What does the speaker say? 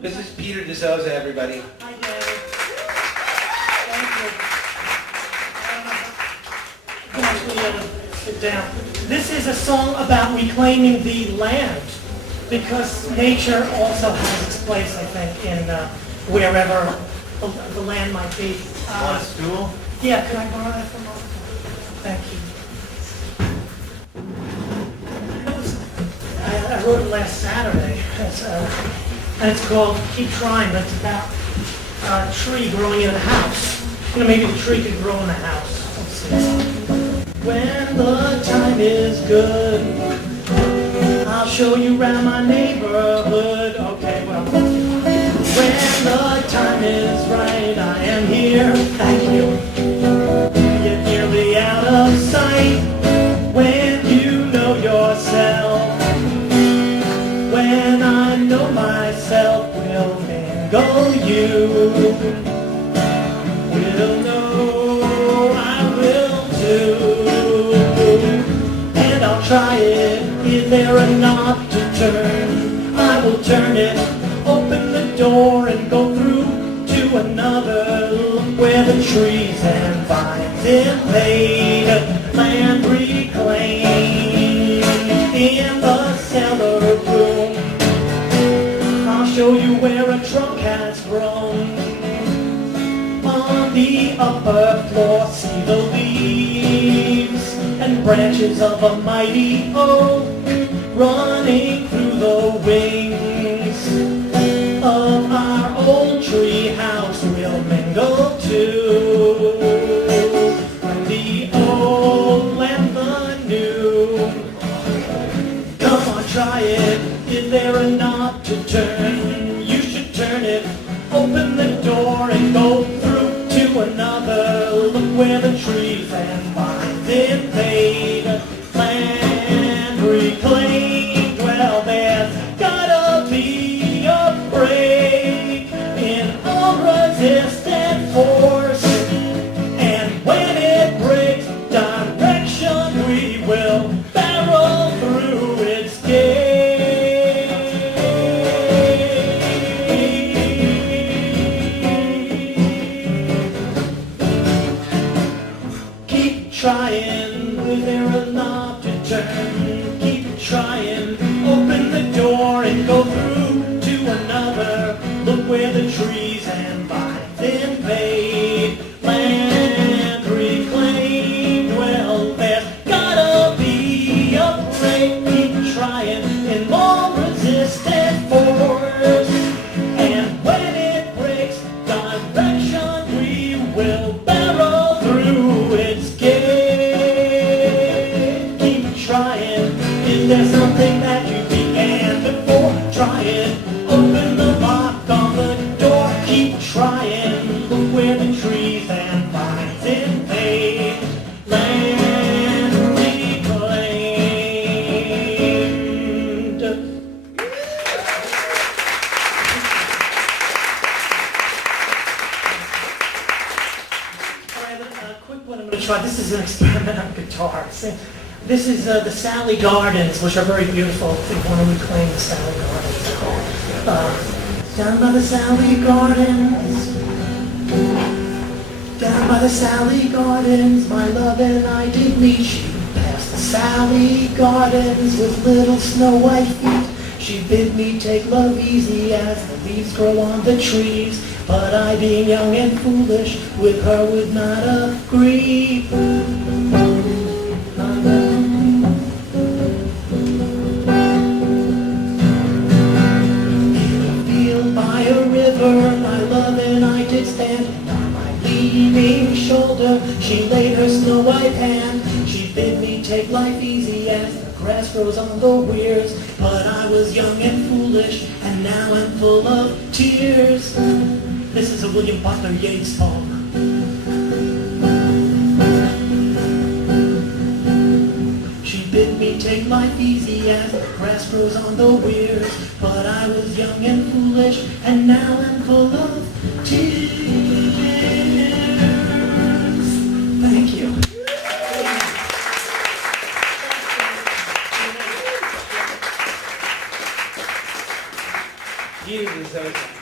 This is Peter Dizozza, everybody. Hi, David. Thank you. Actually, sit down. This is a song about reclaiming the land, because nature also has its place, I think, in wherever the land might be. Want a stool? Yeah, can I borrow that for a moment? Thank you. I wrote it last Saturday, and it's called Keep Trying. It's about a tree growing in a house. You know, maybe the tree could grow in a house. Let's see. When the time is good, I'll show you around my neighborhood. Okay, well, when the time is right, I am here. Thank you. You're nearly out of sight when you know yourself. When I know myself, will mingle you. Will know I will too. And I'll try it. Is there a knob to turn? I will turn it. Open the door and go through to another. Look where the trees and vines invade. Land reclaimed in the cellar room. I'll show you where a trunk has grown. On the upper floor, see the leaves and branches of a mighty oak running through the wings of our old tree house. We'll mingle too, when the old and the new. Come on, try it. Is there a knob to turn? You should turn it. Open the door and go through to another. Look where the trees and vines invade. Land reclaimed. Well, there's gotta be a break in all resistant force. And when it breaks direction, we will barrel through its gate. Keep trying, is there a knob to turn? Keep trying, open the door and go through to another. Look where the trees and vines invade. Land reclaimed. Well, there's gotta be a break. Keep trying in more resistant force. And when it breaks direction, we will barrel through its gate. Keep trying. Is there something that you began before? Try it. Open the lock on the door. Keep trying. Look where the trees and vines invade. Land reclaimed. All right, a quick one I'm going to try. This is an experiment on guitar. This is the Salley Gardens, which are very beautiful. If you want to reclaim the Salley Gardens. Down by the Salley Gardens, down by the Salley Gardens, my love and I did meet you. Past the Salley Gardens with little snow white feet. She bid me take love easy as the leaves grow on the trees. But I, being young and foolish, with her would not agree. My love and I did stand on my leaning shoulder. She laid her snow white hand. She bid me take life easy as the grass grows on the weirs. But I was young and foolish, and now I'm full of tears. This is a William Butler Yeats poem. She bid me take life easy as the grass grows on the weirs. But I was young and foolish, and now I'm full of tears. Thank you. Peter Dizozza.